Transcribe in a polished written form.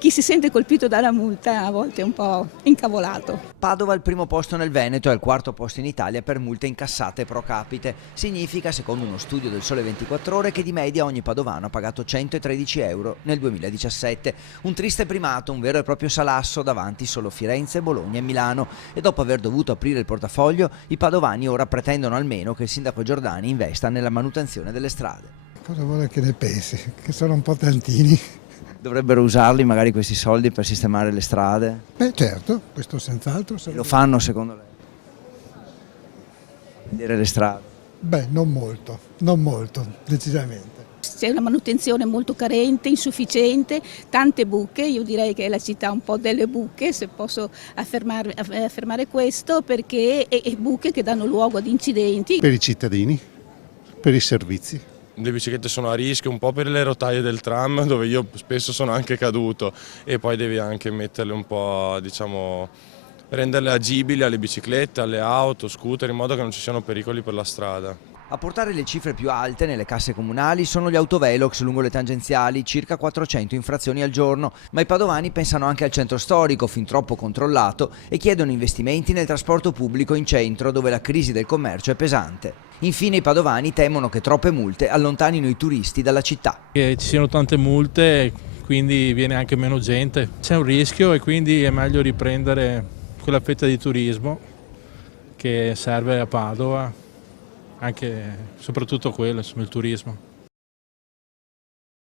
Chi si sente colpito dalla multa a volte è un po' incavolato. Padova al primo posto nel Veneto e al quarto posto in Italia per multe incassate pro capite. Significa, secondo uno studio del Sole 24 Ore, che di media ogni padovano ha pagato 113 euro nel 2017. Un triste primato, un vero e proprio salasso davanti solo Firenze, Bologna e Milano. E dopo aver dovuto aprire il portafoglio, i padovani ora pretendono almeno che il sindaco Giordani investa nella manutenzione delle strade. Cosa vuole che ne pensi? Che sono un po' tantini. Dovrebbero usarli magari questi soldi per sistemare le strade? Beh certo, questo senz'altro. Lo fanno secondo lei? Vedere le strade? Beh, non molto, decisamente. C'è una manutenzione molto carente, insufficiente, tante buche, io direi che è la città un po' delle buche, se posso affermare questo, perché è buche che danno luogo ad incidenti. Per i cittadini, per i servizi. Le biciclette sono a rischio un po' per le rotaie del tram, dove io spesso sono anche caduto, e poi devi anche metterle un po', diciamo, renderle agibili alle biciclette, alle auto, scooter, in modo che non ci siano pericoli per la strada. A portare le cifre più alte nelle casse comunali sono gli autovelox lungo le tangenziali, circa 400 infrazioni al giorno, ma i padovani pensano anche al centro storico, fin troppo controllato, e chiedono investimenti nel trasporto pubblico in centro, dove la crisi del commercio è pesante. Infine i padovani temono che troppe multe allontanino i turisti dalla città. Ci siano tante multe, quindi viene anche meno gente. C'è un rischio e quindi è meglio riprendere quella fetta di turismo che serve a Padova, anche soprattutto quello, insomma, il turismo.